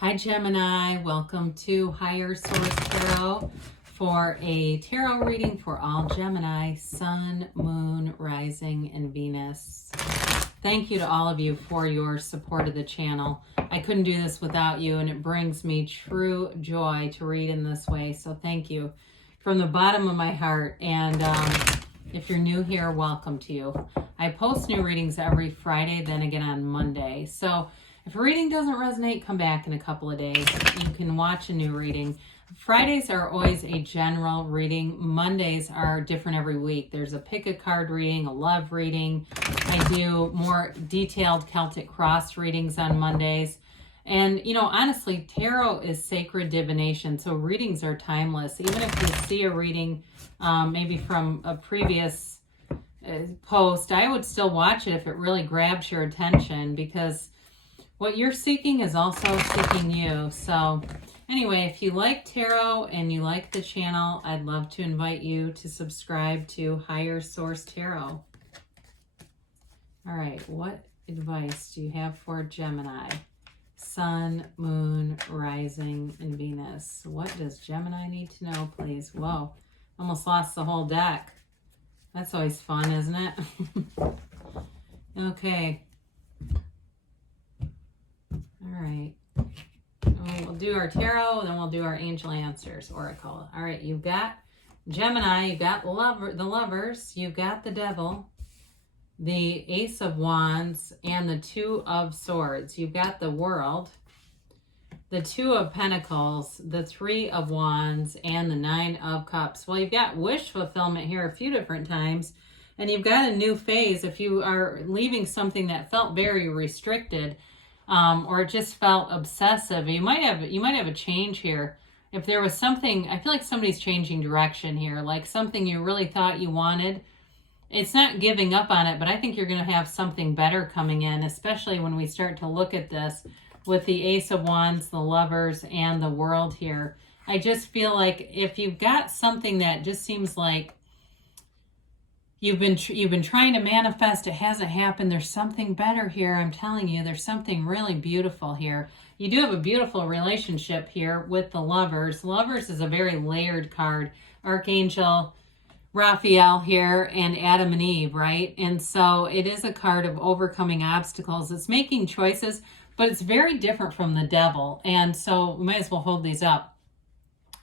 Hi Gemini, welcome to Higher Source Tarot for a tarot reading for all Gemini, Sun, Moon, Rising, and Venus. Thank you to all of you for your support of the channel. I couldn't do this without you, and it brings me true joy to read in this way, so thank you from the bottom of my heart. And if you're new here, welcome to you. I post new readings every Friday, then again on Monday. So if a reading doesn't resonate, come back in a couple of days. You can watch a new reading. Fridays are always a general reading. Mondays are different every week. There's a pick a card reading, a love reading. I do more detailed Celtic cross readings on Mondays. And, you know, honestly, tarot is sacred divination, so readings are timeless. Even if you see a reading maybe from a previous post, I would still watch it if it really grabs your attention, because what you're seeking is also seeking you. So anyway, if you like tarot and you like the channel, I'd love to invite you to subscribe to Higher Source Tarot. All right, what advice do you have for Gemini? Sun, Moon, Rising, and Venus. What does Gemini need to know, please? Whoa, almost lost the whole deck. That's always fun, isn't it? Okay. All right, we'll do our tarot, then we'll do our angel answers, oracle. All right, you've got Gemini, you've got the lovers, you've got the devil, the ace of wands, and the two of swords. You've got the world, the two of pentacles, the three of wands, and the nine of cups. Well, you've got wish fulfillment here a few different times, and you've got a new phase. If you are leaving something that felt very restricted, or it just felt obsessive, you might have a change here. If there was something, I feel like somebody's changing direction here, like something you really thought you wanted. It's not giving up on it, but I think you're going to have something better coming in, especially when we start to look at this with the ace of wands, the lovers, and the world here. I just feel like if you've got something that just seems like you've been trying to manifest, it hasn't happened, there's something better here. I'm telling you, there's something really beautiful here. You do have a beautiful relationship here with the lovers. Lovers is a very layered card. Archangel Raphael here and Adam and Eve, right? And so it is a card of overcoming obstacles. It's making choices, but it's very different from the devil. And so we might as well hold these up.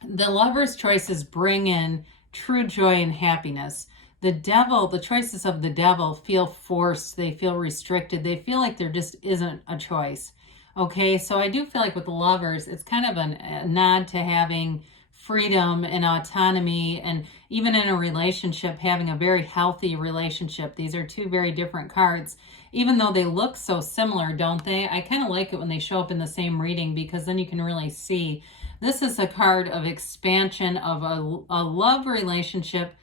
The lovers' choices bring in true joy and happiness. The devil, the choices of the devil feel forced. They feel restricted. They feel like there just isn't a choice. Okay, so I do feel like with the lovers, it's kind of a nod to having freedom and autonomy, and even in a relationship, having a very healthy relationship. These are two very different cards, even though they look so similar, don't they? I kind of like it when they show up in the same reading, because then you can really see. This is a card of expansion of a love relationship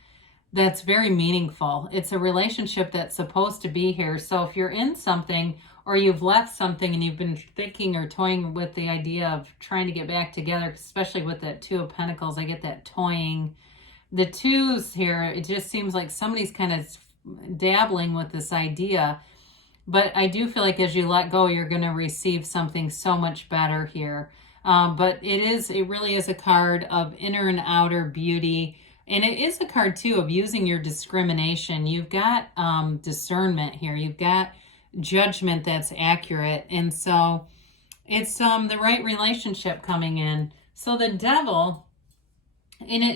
that's very meaningful. It's a relationship that's supposed to be here. So if you're in something, or you've left something and you've been thinking or toying with the idea of trying to get back together, especially with that two of pentacles, I get that toying. The twos here, it just seems like somebody's kind of dabbling with this idea. But I do feel like as you let go, you're going to receive something so much better here. But it really is a card of inner and outer beauty. And it is a card, too, of using your discrimination. You've got discernment here. You've got judgment that's accurate. And so it's the right relationship coming in. So the devil,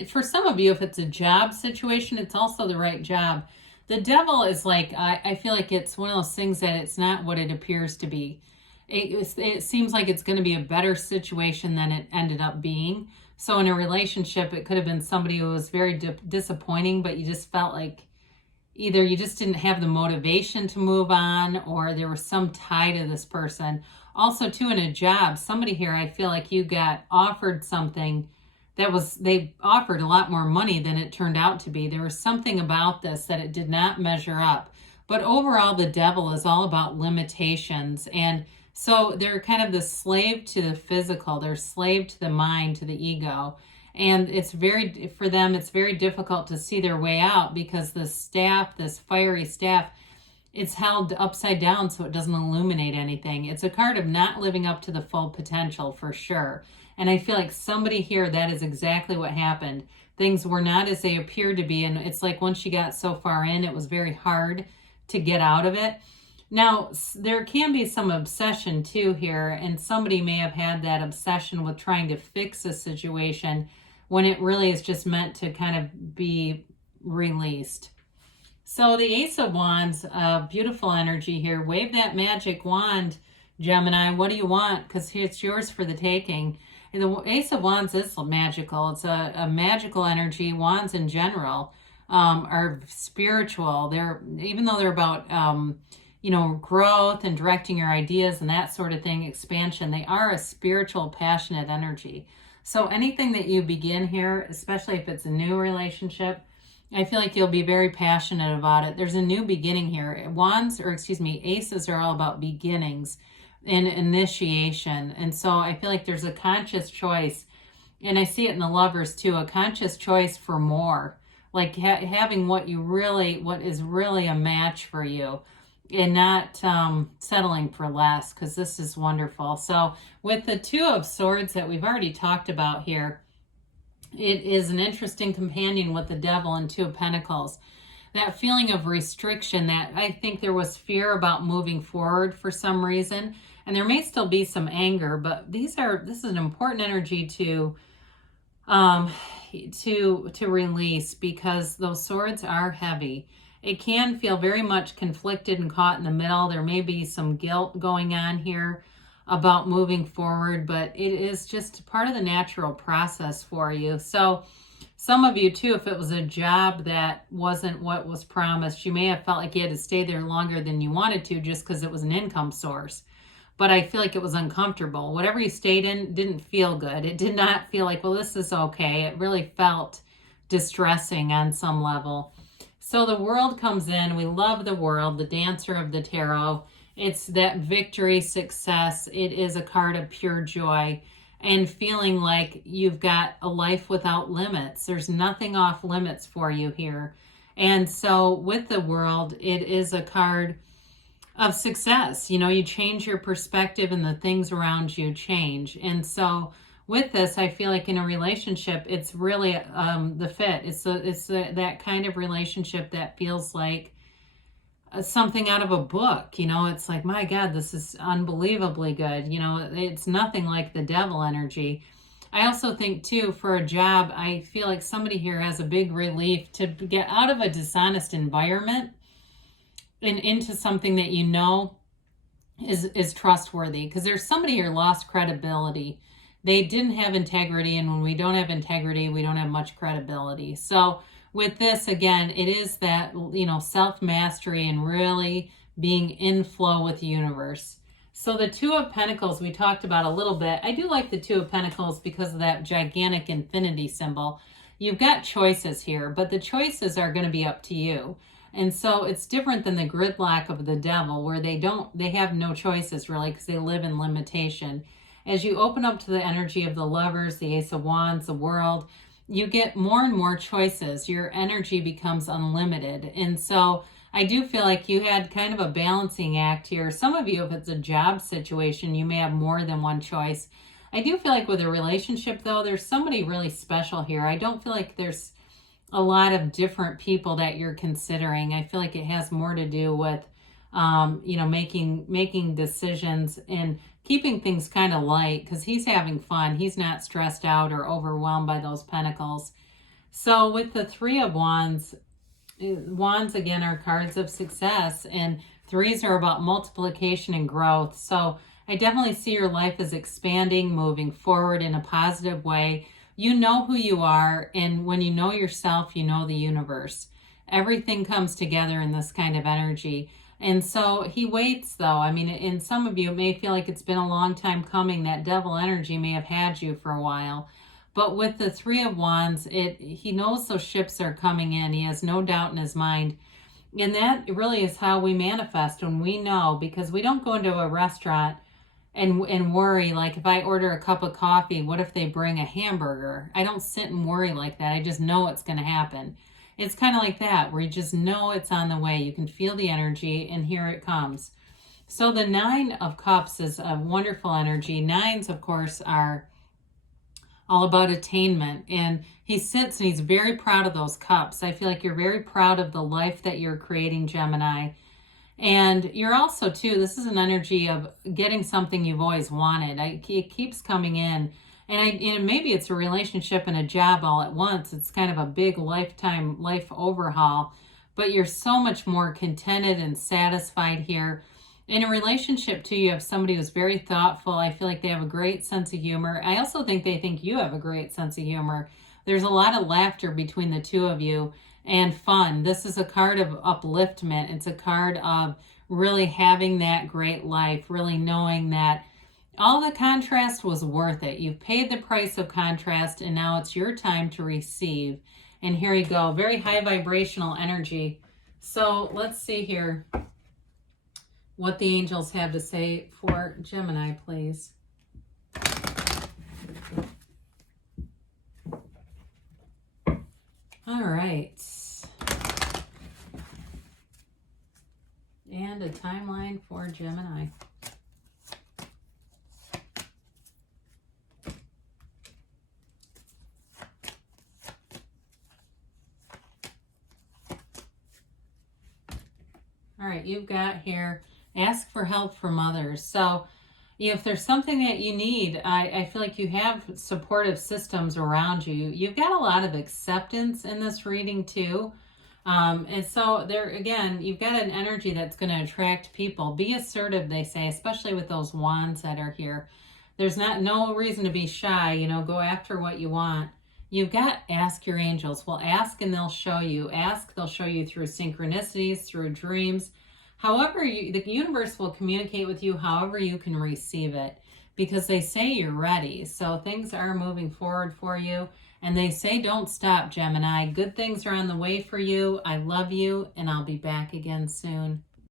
for some of you, if it's a job situation, it's also the right job. The devil is like, I feel like it's one of those things that it's not what it appears to be. It seems like it's going to be a better situation than it ended up being. So in a relationship, it could have been somebody who was very disappointing, but you just felt like either you just didn't have the motivation to move on, or there was some tie to this person. Also, too, in a job, somebody here, I feel like you got offered something they offered a lot more money than it turned out to be. There was something about this that it did not measure up. But overall, the devil is all about limitations. And so they're kind of the slave to the physical. They're slave to the mind, to the ego. And for them, it's very difficult to see their way out, because the staff, this fiery staff, it's held upside down so it doesn't illuminate anything. It's a card of not living up to the full potential for sure. And I feel like somebody here, that is exactly what happened. Things were not as they appeared to be. And it's like once you got so far in, it was very hard to get out of it. Now, there can be some obsession too here. And somebody may have had that obsession with trying to fix a situation when it really is just meant to kind of be released. So the Ace of Wands, beautiful energy here. Wave that magic wand, Gemini. What do you want? Because it's yours for the taking. And the Ace of Wands is magical. It's a magical energy. Wands in general are spiritual. Even though they're about growth and directing your ideas and that sort of thing, expansion, they are a spiritual, passionate energy. So anything that you begin here, especially if it's a new relationship, I feel like you'll be very passionate about it. There's a new beginning here. Aces are all about beginnings and initiation. And so I feel like there's a conscious choice, and I see it in the Lovers too, a conscious choice for more, like having what is really a match for you, and not settling for less, because this is wonderful. So with the Two of Swords that we've already talked about here, it is an interesting companion with the Devil and Two of Pentacles. That feeling of restriction, that I think there was fear about moving forward for some reason. And there may still be some anger, but this is an important energy to release, because those swords are heavy. It can feel very much conflicted and caught in the middle. There may be some guilt going on here about moving forward, but it is just part of the natural process for you. So some of you too, if it was a job that wasn't what was promised, you may have felt like you had to stay there longer than you wanted to just because it was an income source. But I feel like it was uncomfortable. Whatever you stayed in didn't feel good. It did not feel like, well, this is okay. It really felt distressing on some level. So the World comes in. We love the World, the Dancer of the Tarot. It's that victory, success. It is a card of pure joy and feeling like you've got a life without limits. There's nothing off limits for you here. And so with the World, it is a card of success. You change your perspective and the things around you change. And so with this, I feel like in a relationship, it's really the fit. It's that kind of relationship that feels like something out of a book. It's like, my God, this is unbelievably good. It's nothing like the Devil energy. I also think too, for a job, I feel like somebody here has a big relief to get out of a dishonest environment and into something that is trustworthy. Because there's somebody here lost credibility. They didn't have integrity, and when we don't have integrity, we don't have much credibility. So with this, again, it is that, self-mastery and really being in flow with the universe. So the Two of Pentacles we talked about a little bit. I do like the Two of Pentacles because of that gigantic infinity symbol. You've got choices here, but the choices are going to be up to you. And so it's different than the gridlock of the Devil, where they have no choices really, because they live in limitation. As you open up to the energy of the Lovers, the Ace of Wands, the World, you get more and more choices. Your energy becomes unlimited. And so I do feel like you had kind of a balancing act here. Some of you, if it's a job situation, you may have more than one choice. I do feel like with a relationship, though, there's somebody really special here. I don't feel like there's a lot of different people that you're considering. I feel like it has more to do with, making decisions and keeping things kind of light, because he's having fun. He's not stressed out or overwhelmed by those pentacles. So with the Three of Wands, wands again are cards of success, and threes are about multiplication and growth. So I definitely see your life as expanding, moving forward in a positive way. You know who you are, and when you know yourself, you know the universe. Everything comes together in this kind of energy. And so he waits, though. I mean, in some of you, it may feel like it's been a long time coming. That Devil energy may have had you for a while. But with the Three of Wands, he knows those ships are coming in. He has no doubt in his mind. And that really is how we manifest, when we know, because we don't go into a restaurant and worry, like, if I order a cup of coffee, what if they bring a hamburger? I don't sit and worry like that. I just know it's going to happen. It's kind of like that, where you just know it's on the way. You can feel the energy, and here it comes. So the Nine of Cups is a wonderful energy. Nines, of course, are all about attainment. And he sits and he's very proud of those cups. I feel like you're very proud of the life that you're creating, Gemini. And you're also, too, this is an energy of getting something you've always wanted. It keeps coming in. And maybe it's a relationship and a job all at once. It's kind of a big lifetime life overhaul. But you're so much more contented and satisfied here. In a relationship, too, you have somebody who's very thoughtful. I feel like they have a great sense of humor. I also think they think you have a great sense of humor. There's a lot of laughter between the two of you and fun. This is a card of upliftment. It's a card of really having that great life, really knowing that all the contrast was worth it. You've paid the price of contrast, and now it's your time to receive. And here you go. Very high vibrational energy. So let's see here what the angels have to say for Gemini, please. All right. And a timeline for Gemini. All right, you've got here, ask for help from others. So if there's something that you need, I feel like you have supportive systems around you. You've got a lot of acceptance in this reading too. And so there, again, you've got an energy that's going to attract people. Be assertive, they say, especially with those wands that are here. There's no reason to be shy, you know, go after what you want. You've got ask your angels. Well, ask and they'll show you. Ask, they'll show you through synchronicities, through dreams. However, the universe will communicate with you however you can receive it, because they say you're ready. So things are moving forward for you. And they say don't stop, Gemini. Good things are on the way for you. I love you, and I'll be back again soon.